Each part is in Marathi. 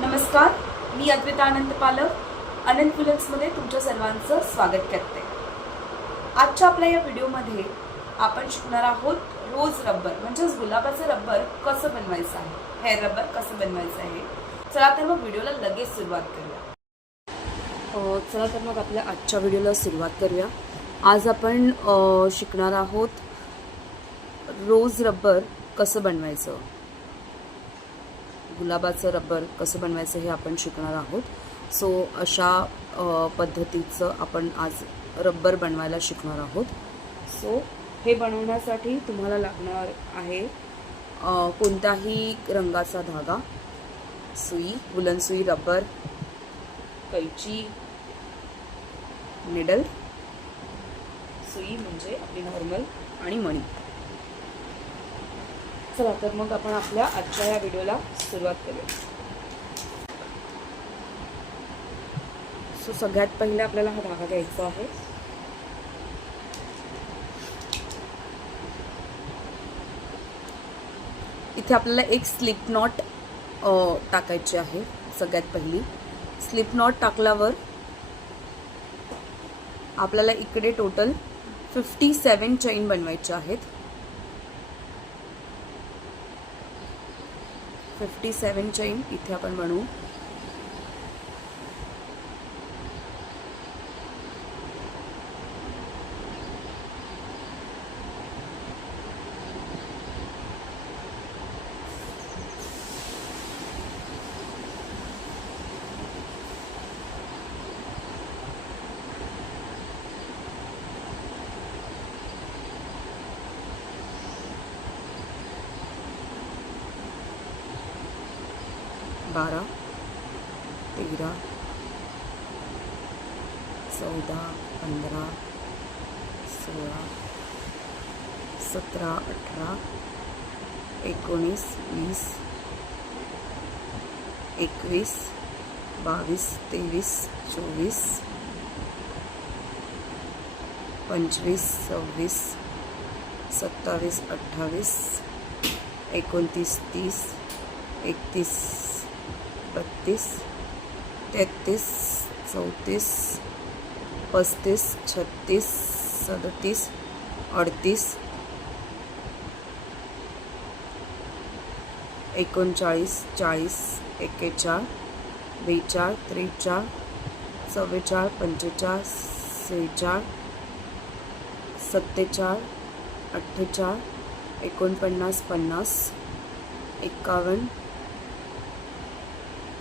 नमस्कार, मी अद्विता आनंद पालक अनंत फुलक्समध्ये तुमच्या सर्वांचं स्वागत करते। आजच्या आपल्या या व्हिडिओमध्ये आपण शिकणार आहोत रोज रबर म्हणजेच गुलाबाचं रबर कसं बनवायचं आहे, हेअर रबर कसं बनवायचं आहे। चला तर मग व्हिडिओला लगेच सुरुवात करूया। चला तर मग आपल्या आजच्या व्हिडिओला सुरुवात करूया। आज आपण शिकणार आहोत रोज रबर कसं बनवायचं, गुलाबाचं रबर कसं बनवायचं हे आपण शिकणार आहोत। सो अशा पद्धतीचं आपण आज रबर बनवायला शिकणार आहोत। सो हे बनवण्यासाठी तुम्हाला लागणार आहे कोणत्याही रंगाचा धागा, सुई, वुलन सुई, रबर, कैची, निडल, सुई म्हणजे आपली नॉर्मल, आणि मणी। चला तर मग आपण आपल्या आजच्या या व्हिडिओला सुरुवात करूया। सो सगळ्यात पहिले आपल्याला हा धागा घ्यायचा आहे। इथे आपल्याला एक स्लिप नॉट टाकायची आहे। सगळ्यात पहिली स्लिप नॉट टाकल्यावर आपल्याला इकडे टोटल 57 चैन बनवायचे आहेत। 57 चैन इथे आपण बनवू। बारा, 13, 14, 15, 16, 17, 18, 19, 20, 21, 22, 23, 24, 25, 26, 27, 28, 29, 30, 31, 32, 33, 34, 35, 36, 37, 38, 39, 40, 41, 42, 43, 44, 45, 46, 47, 48, 49, 50, 51,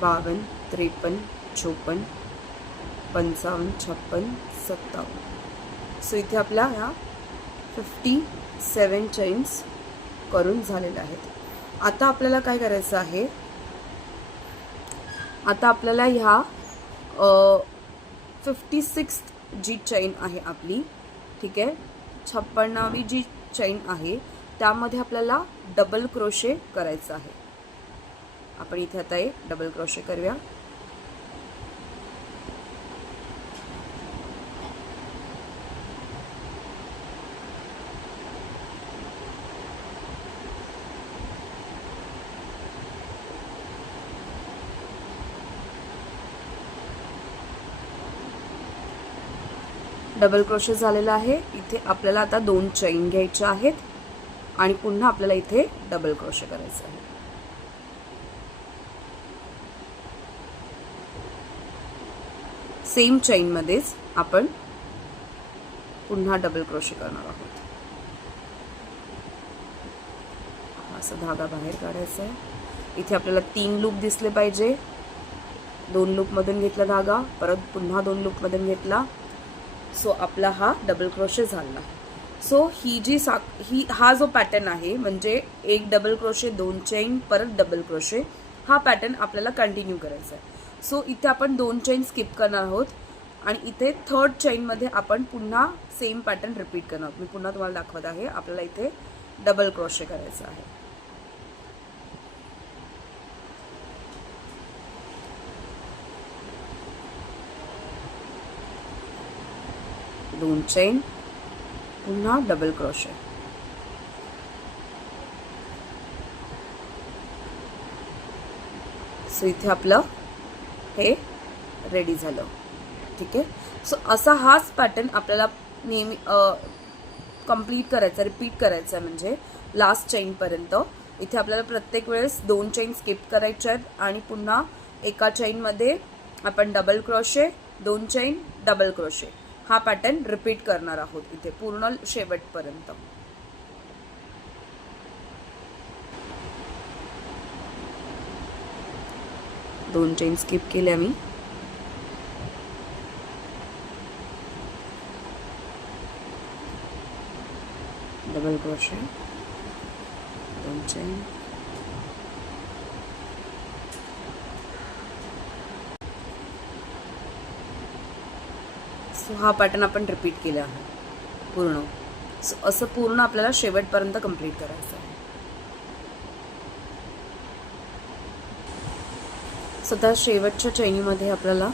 52, 53, 54, 55, 56, 57। सो इथे आपल्या ह्या 57 चैन्स करून झालेल्या आहेत। आता आपल्याला काय करायचं आहे, आता आपल्याला ह्या 56 जी चैन आहे आपली, ठीक आहे, 56वी जी चैन आहे त्यामध्ये आपल्याला डबल क्रोशे करायचं आहे। आपण इथे आता एक डबल क्रोशे करूया। डबल क्रोशे झालेला आहे। इथे आपल्याला आता 2 चैन घ्यायच्या आहेत आणि पुन्हा आपल्याला इथे डबल क्रोशे करायचं आहे। सेम चैन मध्येच आपण पुन्हा डबल क्रोशे करणार आहोत। असा धागा बाहेर काढायचा आहे। इथे आपल्याला 3 लूप दिसले पाहिजे। 2 लूप मधून घेतला धागा, परत पुन्हा 2 लूप मधून घेतला। सो आपला हा डबल क्रोशे झाला। सो हा जो पॅटर्न आहे म्हणजे एक डबल क्रोशे, 2 चैन, परत डबल क्रोशे, हा पॅटर्न आपल्याला कंटिन्यू करायचा आहे। सो इथे आपण 2 चैन स्किप करणार आहोत आणि इथे 3rd चैन मध्ये आपण पुन्हा सेम पॅटर्न रिपीट करणार आहोत। मी पुन्हा तुम्हाला दाखवत आहे। आपल्याला इथे डबल क्रोशे करायचं आहे। 2 चैन, पुन्हा डबल क्रोशे, सो इथे आपलं हे रेडी झालं. ठीक आहे. सो असा हाच पॅटर्न आपल्याला नेहमी कंप्लीट करायचा, रिपीट करायचा आहे, म्हणजे लास्ट चेनपर्यंत. इथे आपल्याला प्रत्येक वेळेस 2 चेन स्किप करायच्या आहेत आणि पुन्हा एका चेनमध्ये आपण double crochet, 2 chain, double crochet हा पॅटर्न रिपीट करणार आहोत इथे पूर्ण शेवटपर्यंत. दोन चेन स्किप केल्या मी. डबल क्रोशे, 2 चेन, सो हा पॅटर्न आपण रिपीट केला आहे पूर्ण. सो असं पूर्ण आपल्याला शेवटपर्यंत कंप्लीट करायचं आहे. सध्या शेवटच्या चैनीमध्ये आपल्याला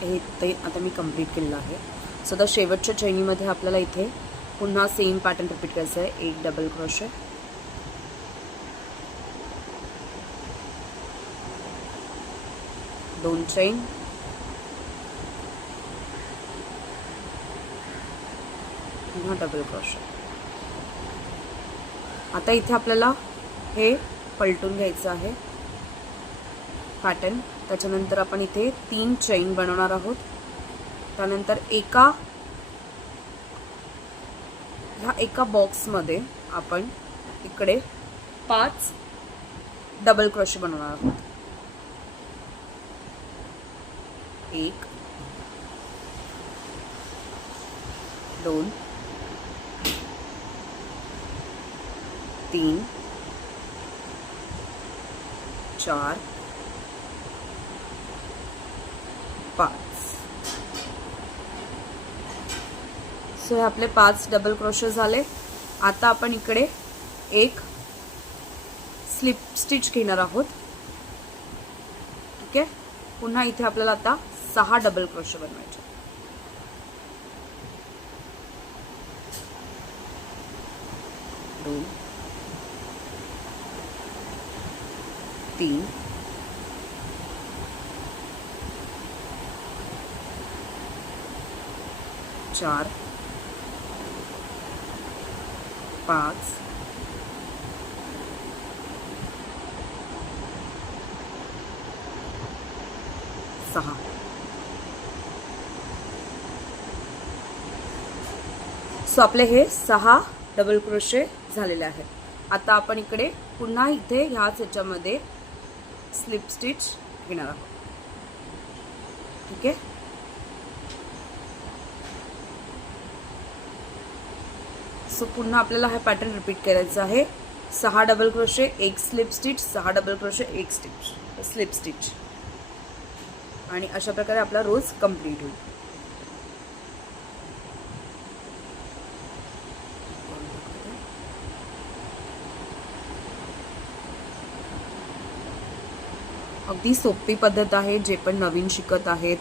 हे ते आता मी कंप्लीट केलेलं आहे. सध्या शेवटच्या चैनीमध्ये आपल्याला इथे पुन्हा सेम पॅटर्न रिपीट करायचं आहे. एक डबल क्रोशे, 2 चेन, पुन्हा डबल क्रोशे. आता इथे आपल्याला हे पलटून घ्यायचं आहे पॅटर्न. त्याच्यानंतर आपण इथे 3 चेन बनवणार आहोत. त्यानंतर ह्या एका बॉक्समध्ये आपण इकडे 5 डबल क्रोशे बनवणार आहोत. 1, 2, 3, 4, 5. सो हे आपले 5 डबल क्रोशे झाले. आता आपण इकडे एक स्लिप स्टिच घेणार आहोत. ठीक आहे. पुन्हा इथे आपल्याला आता 6 डबल क्रोशे बनवायचे. 2, 3, 4, 5, 6. सो आपले हे 6 डबल क्रोशे झालेले आहेत. आता आपण इकडे पुन्हा इथे ह्याच ह्याच्यामध्ये स्लिप स्टिच घेणार आहोत. ठीक आहे. सो पुन्हा आपल्याला हा पॅटर्न रिपीट करायचा आहे. 6 डबल क्रोशे, एक स्लिप स्टिच, 6 डबल क्रोशे, एक स्लिप स्टिच, आणि अशा प्रकारे आपला रोज कंप्लीट होईल. अगदी सोपी पद्धत आहे. जे पण नवीन शिकत आहेत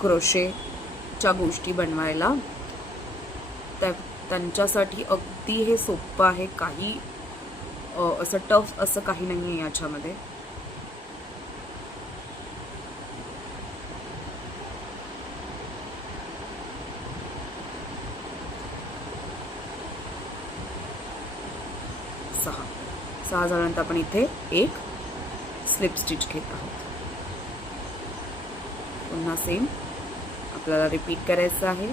क्रोशेच्या गोष्टी बनवायला, त्यांच्यासाठी अगदी हे सोपं आहे. काही असं टफ असं काही नाही आहे याच्यामध्ये. सहा झाल्यानंतर आपण इथे एक स्लिप स्टिच घेत आहोत. पुन्हा सेम आपल्याला रिपीट करायचं आहे.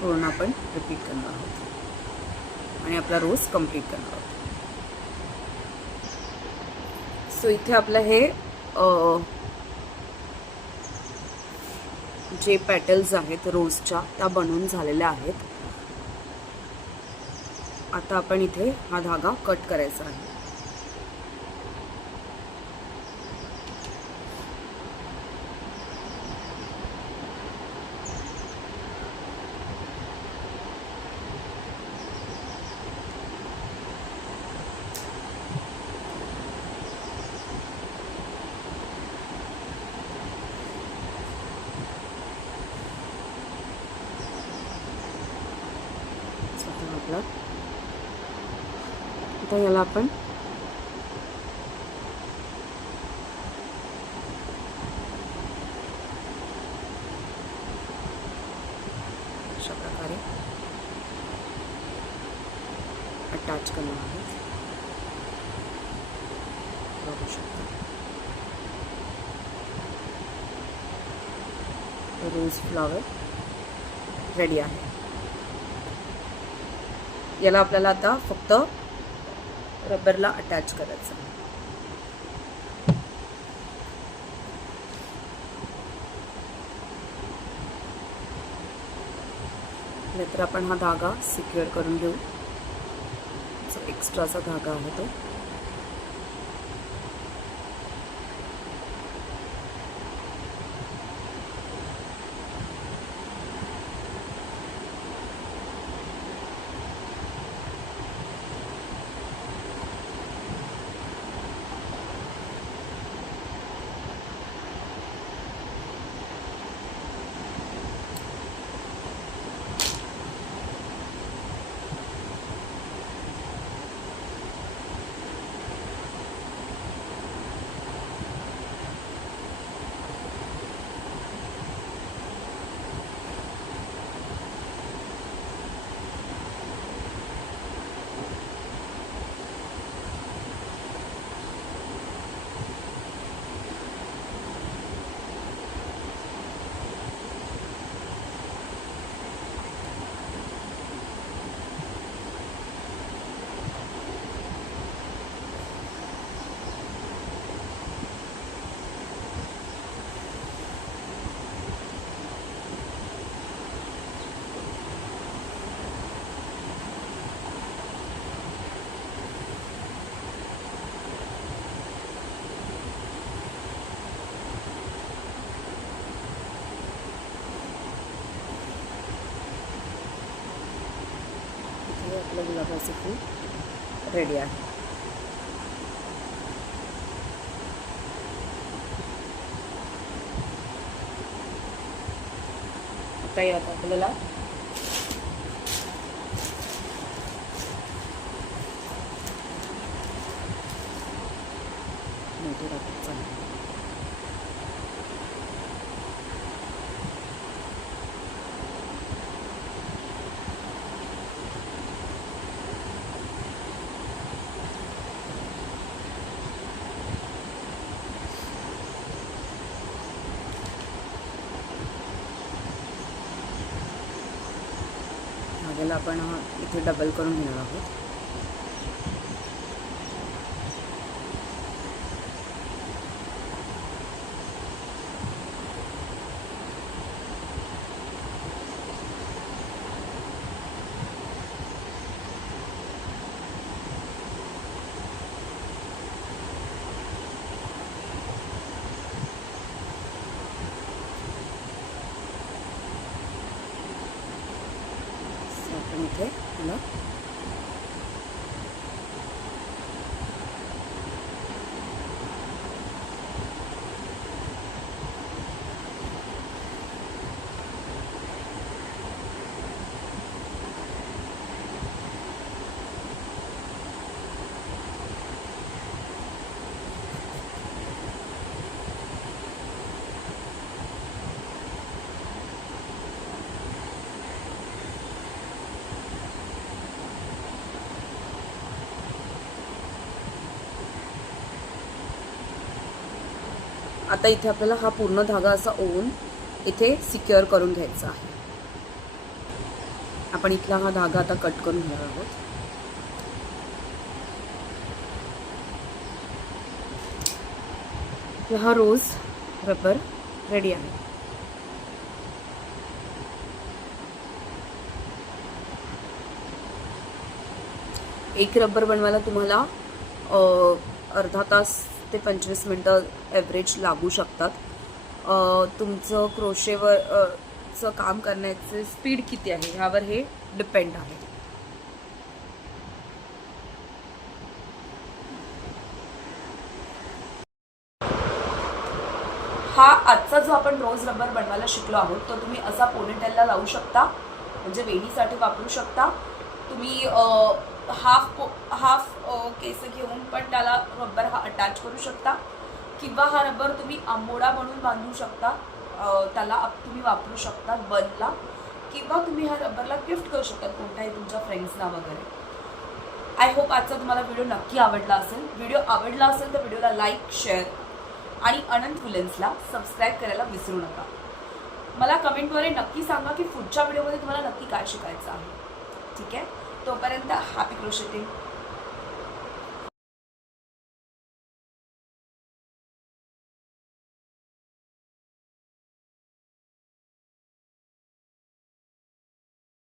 पूर्ण आपण रिपीट करणार आहोत आणि आपला रोज कंप्लीट करणार आहोत. सो इथे आपलं हे जे पेटल्स आहेत रोजच्या त्या बनवून झालेल्या आहेत. आता आपण इथे हा धागा कट करायचा आहे. आता याला आपण अशा प्रकारे अटॅच करणार आहोत. बघू शकता रोज फ्लॉवर रेडी आहे. याला आपल्याला आता फक्त रबरला अटॅच करायचं. नंतर आपण हा धागा सिक्युअर करून घेऊ. जो एक्स्ट्राचा धागा आहे तो आपलं गुलाबाचं फूल रेडी आहे. आता यात आपल्याला मोठे टाकायचं आहे. धाग्याला आपण इथे डबल करून घेणार आहोत. आपण इथे मला आता इथे आपल्याला हा पूर्ण धागा असा ओवून इथे सिक्युअर करून घ्यायचा आहे. आपण इथला हा धागा आता कट करून घेणार आहोत. हा रोज रबर रेडी आहे. एक रबर बनवायला तुम्हाला अर्धा तास ते 25 मिनटं ॲव्हरेज लागू शकतात. तुमचं क्रोशेवर चं काम करण्याचे स्पीड किती आहे ह्यावर हे डिपेंड आहे. हा आजचा जो आपण रोज रबर बनवायला शिकलो आहोत तो तुम्ही असा पोनीटेलला लावू शकता, म्हणजे वेणीसाठी वापरू शकता. तुम्ही हाफ केस घेऊन पण त्याला रबर हा अटॅच करू शकता, किंवा हा रबर तुम्ही आंबोडा म्हणून बांधू शकता, त्याला तुम्ही वापरू शकता बनला, किंवा तुम्ही हा रबरला गिफ्ट करू शकता कोणत्याही तुमच्या फ्रेंड्सना वगैरे. आय होप आजचा तुम्हाला व्हिडिओ नक्की आवडला असेल. व्हिडिओ आवडला असेल तर व्हिडिओला लाईक, शेअर आणि अनंत वुलन्सला सबस्क्राईब करायला विसरू नका. मला कमेंटद्वारे नक्की सांगा की पुढच्या व्हिडिओमध्ये तुम्हाला नक्की काय शिकायचं आहे. ठीक आहे, तोपर्यंत हॅपी क्रोशेटिंग.